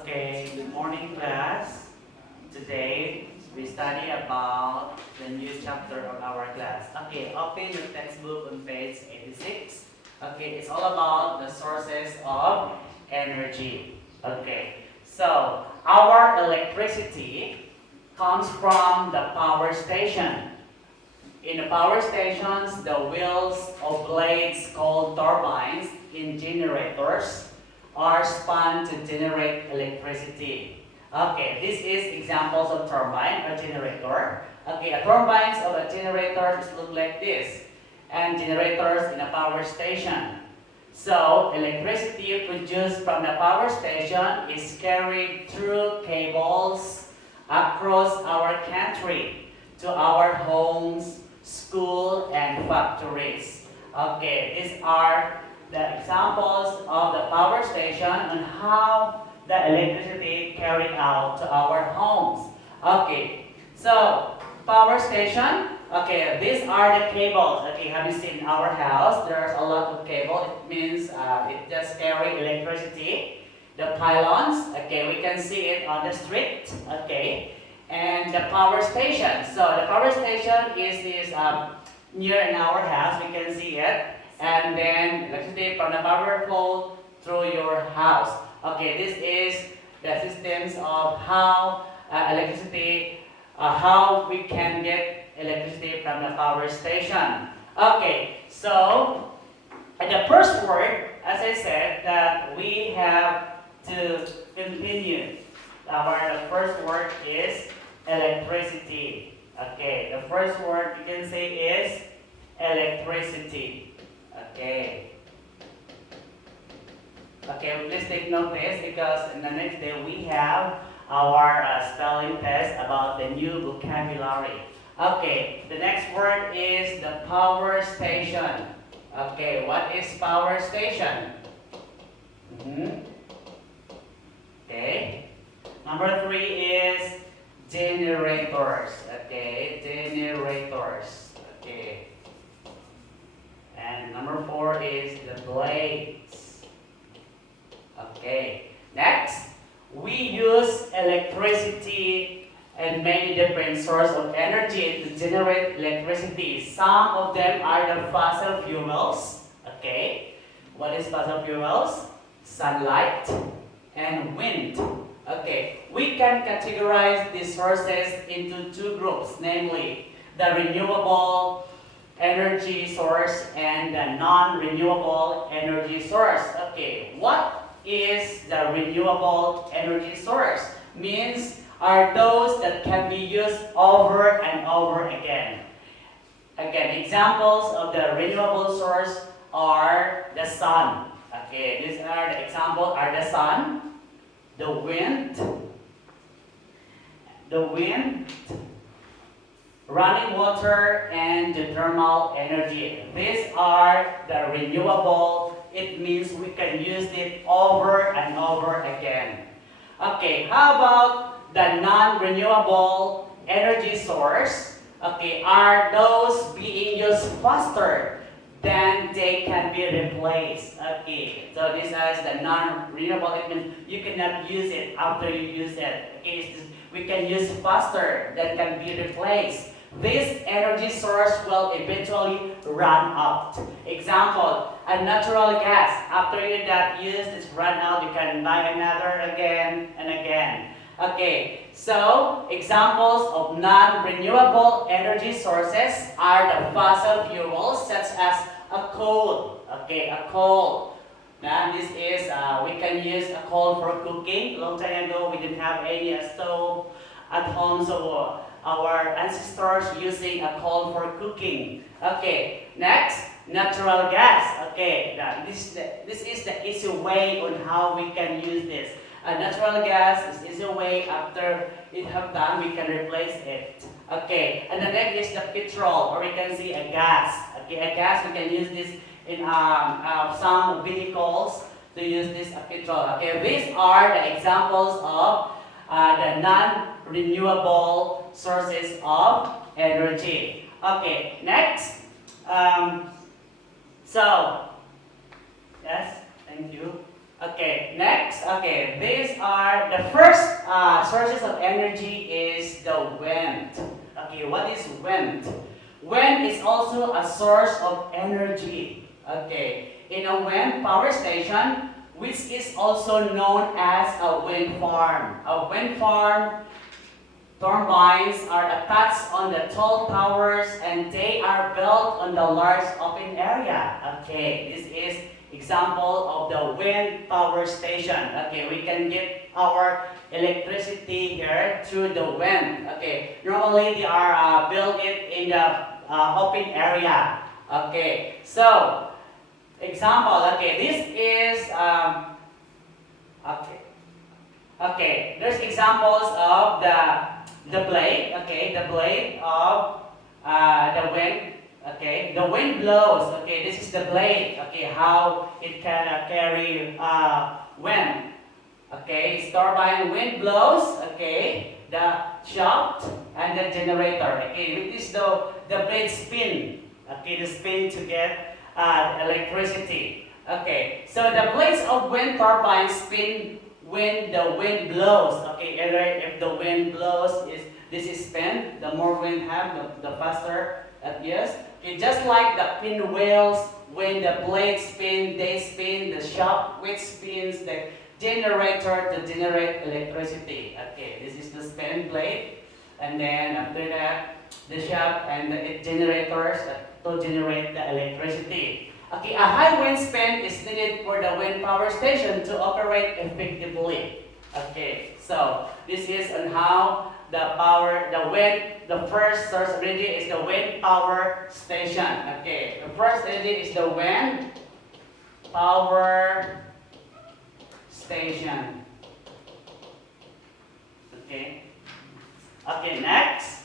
Okay, good morning class. Today we study about the new chapter of our class. Okay, open your textbook on page 86. Okay, it's all about the sources of energy. Okay, so our electricity comes from the power station. In the power stations, the wheels or blades called turbines in generators are spun to generate electricity. Okay, this is examples of turbine or generator. Okay, turbines of a generator just look like this, and generators in a power station. So, electricity produced from the power station is carried through cables across our country to our homes, school, and factories. Okay, these are the examples of the power station and how the electricity carried out to our homes. Okay, so power station. Okay, these are the cables. Okay, have you seen our house? There's a lot of cable. It means it just carry electricity. The pylons. Okay, we can see it on the street. Okay, and the power station. So the power station is near in our house. We can see it, and then electricity from the power flow through your house. Okay, this is the systems of how how we can get electricity from the power station. Okay, so the first word, as I said, that we have to continue. The first word is electricity. Okay, the first word you can say is electricity. Okay. Okay, please take notice because in the next day we have our spelling test about the new vocabulary. Okay, the next word is the power station. Okay, what is power station? Okay. Number 3 is generators. Okay, generators. Okay. And number 4 is the blades. Okay. Next, we use electricity and many different sources of energy to generate electricity. Some of them are the fossil fuels. Okay. What is fossil fuels? Sunlight and wind. Okay. We can categorize these sources into 2 groups, namely the renewable energy source and the non-renewable energy source. Okay, what is the renewable energy source? Means are those that can be used over and over again. Again, examples of the renewable source are the sun. Okay, these are the examples are the sun, the wind, running water, and the thermal energy. These are the renewable. It means we can use it over and over again. Okay, how about the non-renewable energy source? Okay, are those being used faster than they can be replaced? Okay, so this is the non-renewable. It means you cannot use it after you use it. Okay, we can use faster than can be replaced. This energy source will eventually run out. Example, a natural gas. After you that use it's run out, you can buy another again and again. Okay, so examples of non-renewable energy sources are the fossil fuels such as a coal. Okay, a coal. Now this is we can use a coal for cooking. Long time ago we didn't have any stove at home, so our ancestors using a coal for cooking. Okay, next, natural gas. Okay, now this is the easy way on how we can use this. Natural gas is easy way after it have done we can replace it. Okay, and the next is the petrol, or we can see a gas. Okay, a gas we can use this in some vehicles to use this petrol. Okay, these are the examples of the non-renewable sources of energy. Okay, next. So, yes, thank you. Okay, next, okay, these are the first sources of energy is the wind. Okay, what is wind? Wind is also a source of energy. Okay, in a wind power station, which is also known as a wind farm. A wind farm turbines are attached on the tall towers and they are built on the large open area. Okay, this is example of the wind power station. Okay, we can get our electricity here through the wind. Okay, normally they are built it in the open area. Okay, so example. Okay, this is okay. Okay, there's examples of the blade. Okay, the blade of the wind. Okay, the wind blows. Okay, this is the blade. Okay, how it can carry wind. Okay, it's turbine wind blows. Okay, the shaft and the generator. Okay, with this the blade spin. Okay, the spin to get electricity. Okay, so the blades of wind turbines spin when the wind blows. Okay, if the wind blows, this is spin. The more wind have, the faster it is. Okay, just like the pinwheels, when the blades spin, they spin. The shaft which spins the generator to generate electricity. Okay, this is the spin blade, and then after that, the shaft and the generators to generate the electricity. Okay, a high wind span is needed for the wind power station to operate effectively. Okay, so this is on how the wind, the first source of energy is the wind power station. Okay, the first energy is the wind power station. Okay. Okay, next.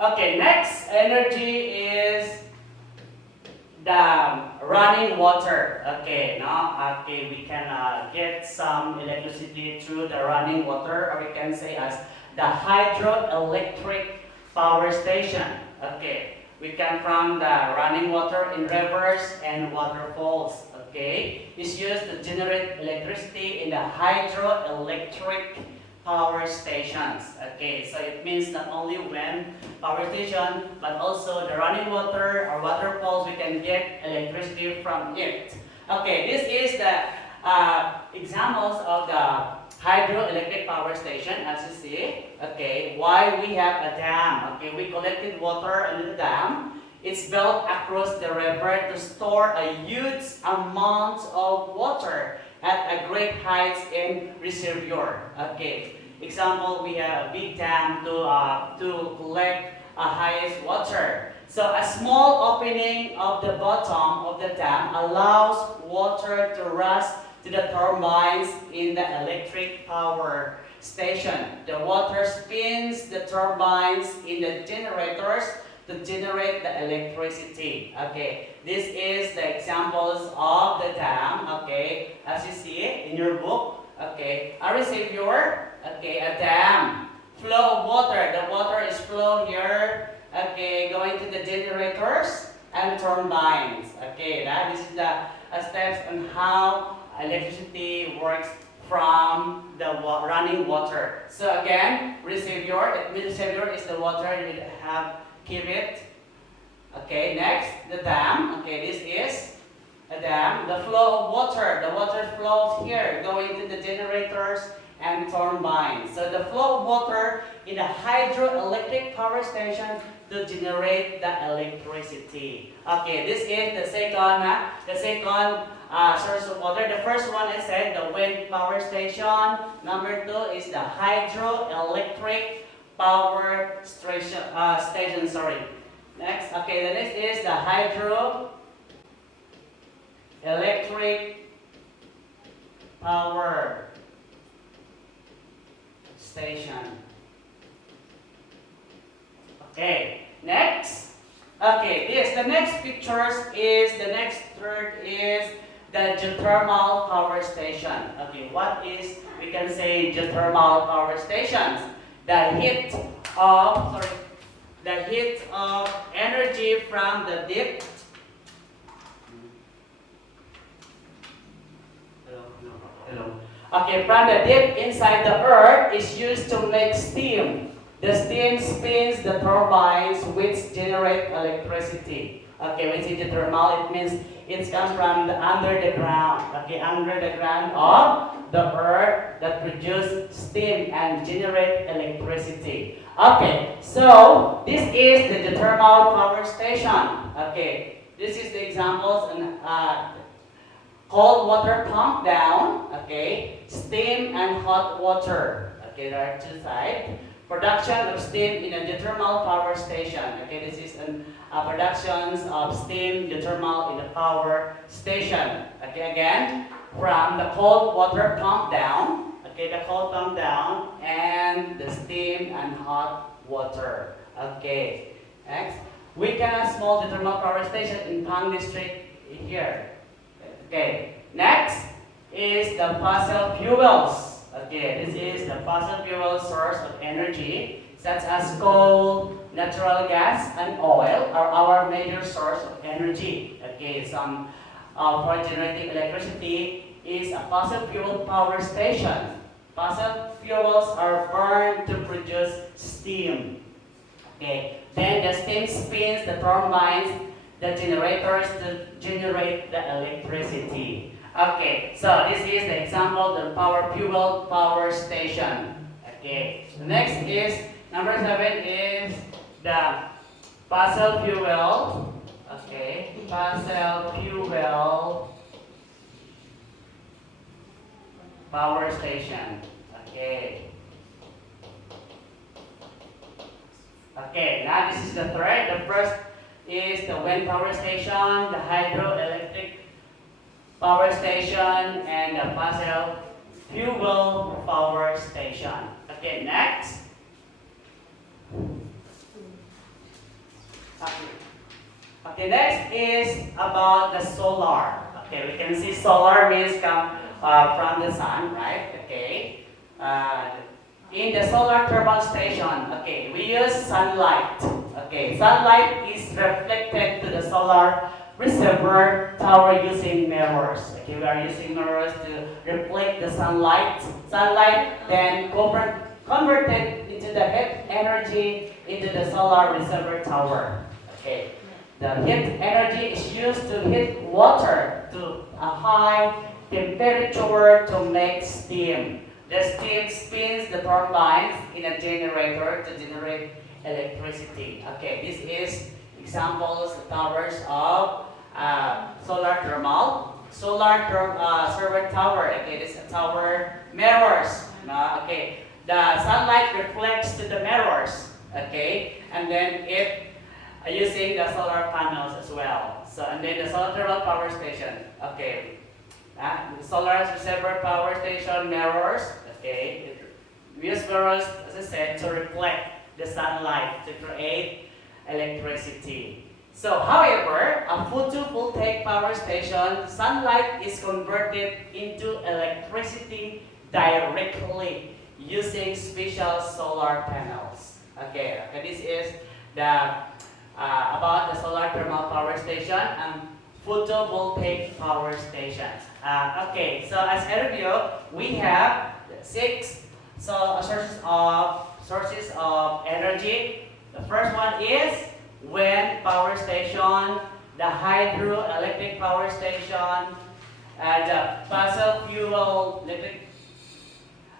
Okay, next energy is the running water. Okay, now we can get some electricity through the running water, or we can say as the hydroelectric power station. Okay, we can from the running water in rivers and waterfalls. Okay, it's used to generate electricity in the hydroelectric power stations. Okay, so it means not only wind power station, but also the running water or waterfalls, we can get electricity from it. Okay, this is the examples of the hydroelectric power station, as you see. Okay, why we have a dam? Okay, we collected water in the dam. It's built across the river to store a huge amount of water at a great heights in reservoir. Okay, example, we have a big dam to collect a highest water. So a small opening of the bottom of the dam allows water to rush to the turbines in the electric power station. The water spins the turbines in the generators to generate the electricity. Okay, this is the examples of the dam. Okay, as you see in your book. Okay, a reservoir. Okay, a dam. Flow of water. The water is flow here. Okay, going to the generators and turbines. Okay, this is the steps on how electricity works from the running water. So again, reservoir. Reservoir is the water you have keep it. Okay, next the dam. Okay, this is a dam. The flow of water. The water flows here, going to the generators and turbines. So the flow of water in the hydroelectric power station to generate the electricity. Okay, this is the second source of water. The first one I said the wind power station. Number 2 is the hydroelectric power station. Sorry. Next, okay, the next is the hydroelectric power station. Okay, next. Okay, the next pictures is the next third is the geothermal power station. Okay, what is we can say geothermal power stations? The heat of energy from the deep Okay, from the deep inside the earth is used to make steam. The steam spins the turbines which generate electricity. Okay, when you see the thermal, it means it comes from under the ground. Okay, under the ground of the earth that produce steam and generate electricity. Okay, so this is the geothermal power station. Okay, this is the examples and cold water pump down, okay, steam and hot water. Okay, there are two sides. Production of steam in a geothermal power station. Okay, this is an productions of steam geothermal in a power station. Okay, again, from the cold water pump down. Okay, the cold pump down and the steam and hot water. Okay, next. We can have small geothermal power station in Pang district here. Okay, next is the fossil fuels. Okay, this is the fossil fuel source of energy, such as coal, natural gas, and oil are our major source of energy. Okay, some for generating electricity is a fossil fuel power station. Fossil fuels are burned to produce steam. Okay, then the steam spins the turbines, the generators to generate the electricity. Okay, so this is the example of the power fuel power station. Okay, the next is number 7 is the fossil fuel. Okay, fossil fuel power station. Okay. Okay, now this is the third. The first is the wind power station, the hydroelectric power station, and the fossil fuel power station. Okay, next. Okay, next is about the solar. Okay, we can see solar means come from the sun, right? Okay. In the solar thermal station, okay, we use sunlight. Okay, sunlight is reflected to the solar reservoir tower using mirrors. Okay, we are using mirrors to reflect the sunlight. Sunlight then converted into the heat energy into the solar reservoir tower. Okay, the heat energy is used to heat water to a high temperature to make steam. The steam spins the turbines in a generator to generate electricity. Okay, this is examples towers of solar thermal. Server tower. Okay, this is a tower mirrors. Okay, the sunlight reflects to the mirrors. Okay, and then it using the solar panels as well. So and then the solar thermal power station. Okay. The solar reservoir power station mirrors, okay, we use mirrors, as I said, to reflect the sunlight to create electricity. So, however, a photovoltaic power station, sunlight is converted into electricity directly using special solar panels. Okay, this is the about the solar thermal power station and photovoltaic power stations. Okay, so as a review, we have 6 sources of energy. The first one is wind power station, the hydroelectric power station, the fossil fuel electric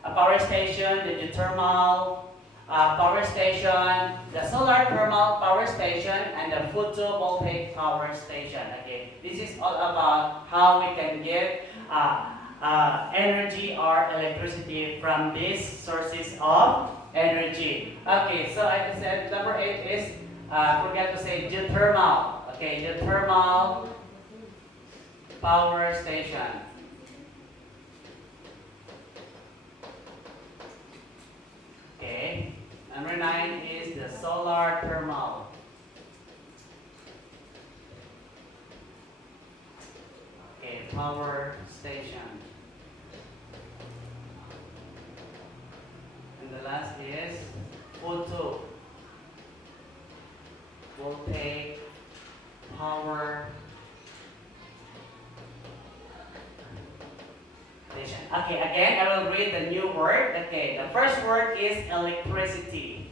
power station, the geothermal power station, the solar thermal power station, and the photovoltaic power station. Okay, this is all about how we can get energy or electricity from these sources of energy. Okay, so I said number 8 is forget to say geothermal. Okay, geothermal power station. Okay. Number 9 is the solar thermal. Okay, power station. And the last is photovoltaic power station. Okay, again, I will read the new word. Okay, the first word is electricity,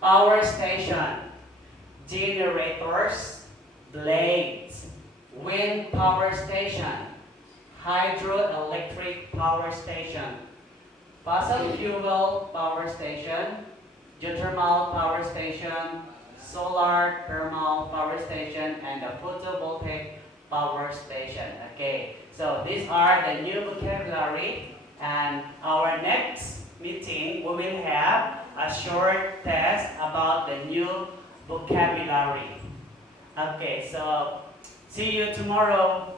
power station, generators, blades, wind power station, hydroelectric power station, fossil fuel power station, geothermal power station, solar thermal power station, and the photovoltaic power station. Okay, so these are the new vocabulary, and our next meeting we will have a short test about the new vocabulary. Okay, so see you tomorrow.